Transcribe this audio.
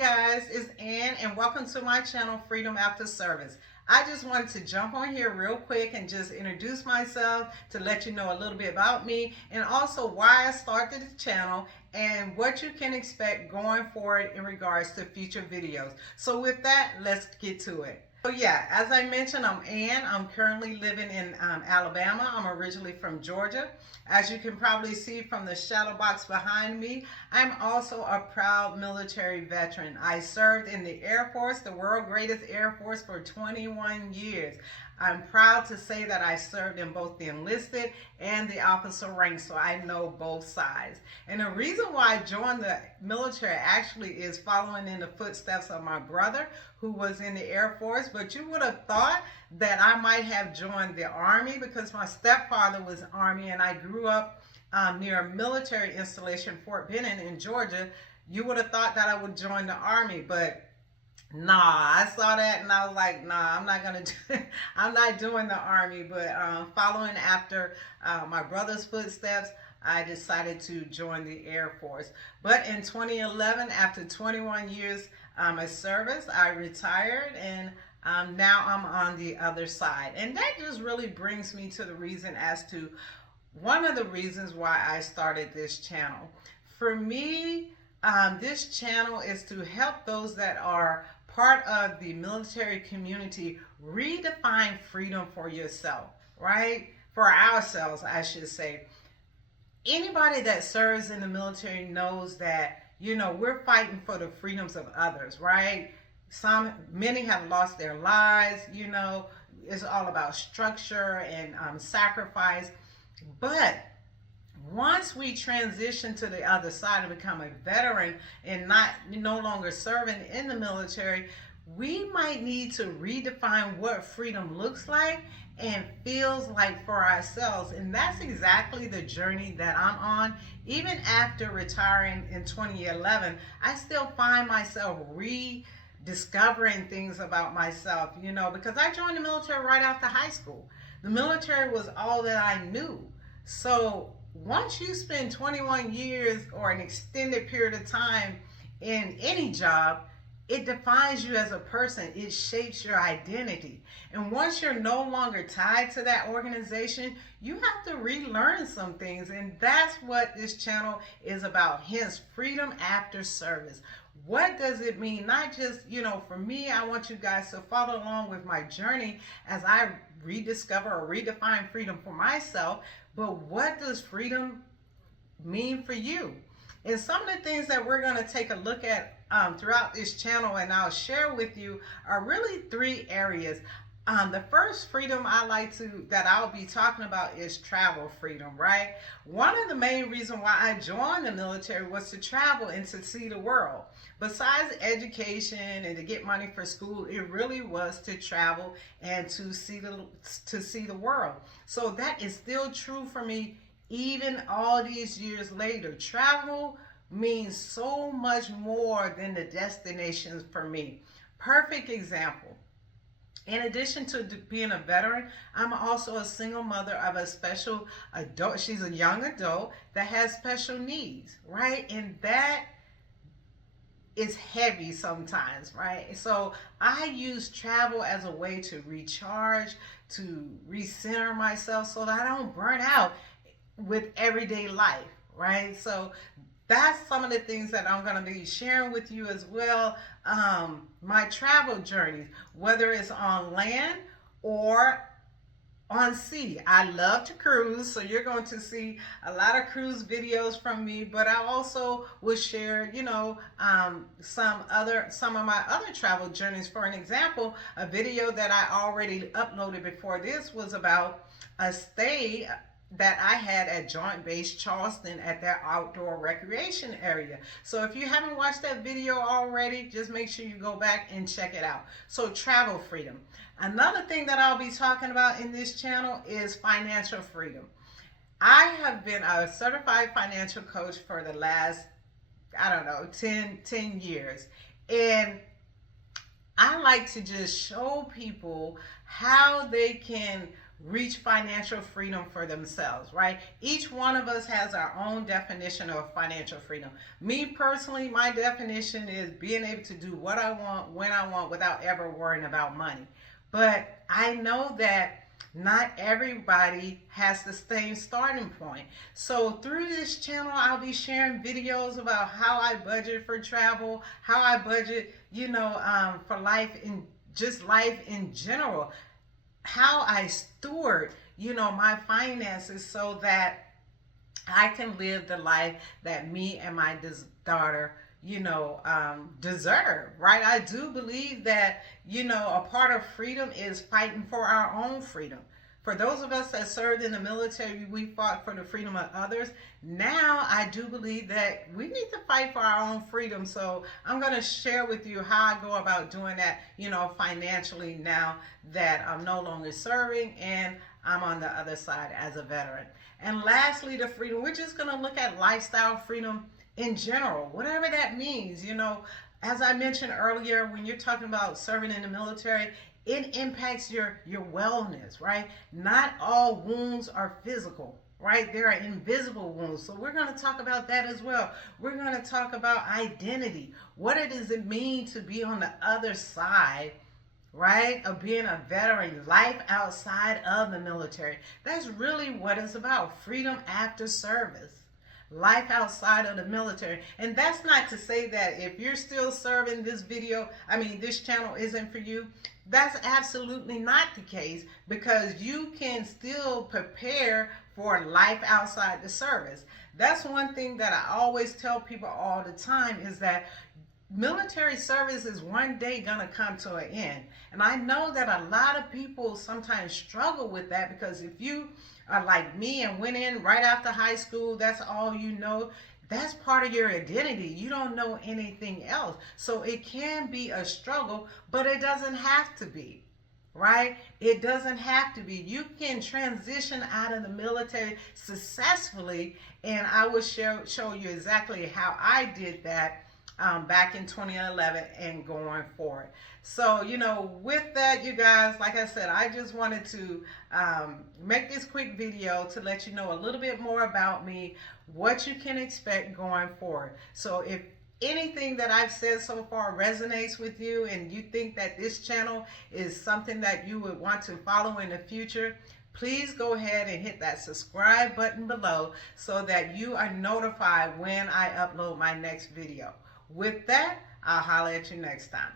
guys, it's Ann and welcome to my channel Freedom After Service. I just wanted to jump on here real quick and just introduce myself to let you know a little bit about me and also why I started the channel and what you can expect going forward in regards to future videos. So with that, let's get to it. So yeah, as I mentioned, I'm Ann. I'm currently living in Alabama. I'm originally from Georgia. As you can probably see from the shadow box behind me, I'm also a proud military veteran. I served in the Air Force, the world's greatest Air Force, for 21 years. I'm proud to say that I served in both the enlisted and the officer ranks, so I know both sides. And the reason why I joined the military actually is following in the footsteps of my brother, who was in the Air Force. But you would have thought that I might have joined the Army because my stepfather was Army and I grew up near a military installation, Fort Benning in Georgia. You would have thought that I would join the Army, but nah, I saw that and I was like, nah, I'm not gonna do I'm not doing the Army. But following after my brother's footsteps, I decided to join the Air Force. But in 2011, after 21 years of service, I retired and now I'm on the other side. And that just really brings me to the reason as to one of the reasons why I started this channel. For me, this channel is to help those that are part of the military community redefine freedom for yourself, right? For ourselves, I should say. Anybody that serves in the military knows that, you know, we're fighting for the freedoms of others, right? Many have lost their lives, you know, it's all about structure and sacrifice. But once we transition to the other side and become a veteran and no longer serving in the military, we might need to redefine what freedom looks like and feels like for ourselves. And that's exactly the journey that I'm on. Even after retiring in 2011, I still find myself rediscovering things about myself, you know, because I joined the military right after high school. The military was all that I knew. So once you spend 21 years or an extended period of time in any job, it defines you as a person. It shapes your identity. And once you're no longer tied to that organization, you have to relearn some things. And that's what this channel is about. Hence, freedom after service. What does it mean? Not just, you know, for me, I want you guys to follow along with my journey as I rediscover or redefine freedom for myself. But what does freedom mean for you? And some of the things that we're going to take a look at throughout this channel and I'll share with you are really three areas. The first freedom that I'll be talking about is travel freedom, right? One of the main reasons why I joined the military was to travel and to see the world. Besides education and to get money for school, it really was to travel and to see the world. So that is still true for me even all these years later. Travel means so much more than the destinations for me. Perfect example. In addition to being a veteran, I'm also a single mother of a special adult. She's a young adult that has special needs, right? And that is heavy sometimes, right? So I use travel as a way to recharge, to recenter myself so that I don't burn out with everyday life, right? So that's some of the things that I'm going to be sharing with you as well. My travel journeys, whether it's on land or on sea. I love to cruise, so you're going to see a lot of cruise videos from me, but I also will share, you know, some of my other travel journeys. For an example, a video that I already uploaded before this was about a stay that I had at Joint Base Charleston at their outdoor recreation area. So if you haven't watched that video already, just make sure you go back and check it out. So travel freedom. Another thing that I'll be talking about in this channel is financial freedom. I have been a certified financial coach for the last, I don't know, 10 years. And I like to just show people how they can reach financial freedom for themselves, right? Each one of us has our own definition of financial freedom. Me personally, my definition is being able to do what I want, when I want, without ever worrying about money. But I know that not everybody has the same starting point. So through this channel, I'll be sharing videos about how I budget for travel, how I budget, for life in just life in general, how I steward, my finances so that I can live the life that me and my daughter, deserve, right? I do believe that, a part of freedom is fighting for our own freedom. For those of us that served in the military, we fought for the freedom of others. Now, I do believe that we need to fight for our own freedom. So I'm going to share with you how I go about doing that, financially now that I'm no longer serving and I'm on the other side as a veteran. And lastly, the freedom. We're just going to look at lifestyle freedom in general, whatever that means. As I mentioned earlier, when you're talking about serving in the military, it impacts your wellness, right? Not all wounds are physical, right? There are invisible wounds. So we're going to talk about that as well. We're going to talk about identity. What does it mean to be on the other side, right, of being a veteran, life outside of the military? That's really what it's about. Freedom after service. Life outside of the military. And that's not to say that if you're still serving, this channel isn't for you. That's absolutely not the case, because you can still prepare for life outside the service. That's one thing that I always tell people all the time, is that military service is one day gonna come to an end. And I know that a lot of people sometimes struggle with that, because if you are like me and went in right after high school, that's all you know, that's part of your identity. You don't know anything else. So it can be a struggle, but it doesn't have to be, right? It doesn't have to be. You can transition out of the military successfully, and I will show you exactly how I did that back in 2011 and going forward. So, with that, you guys, like I said, I just wanted to make this quick video to let you know a little bit more about me, what you can expect going forward. So if anything that I've said so far resonates with you and you think that this channel is something that you would want to follow in the future, please go ahead and hit that subscribe button below so that you are notified when I upload my next video. With that, I'll holler at you next time.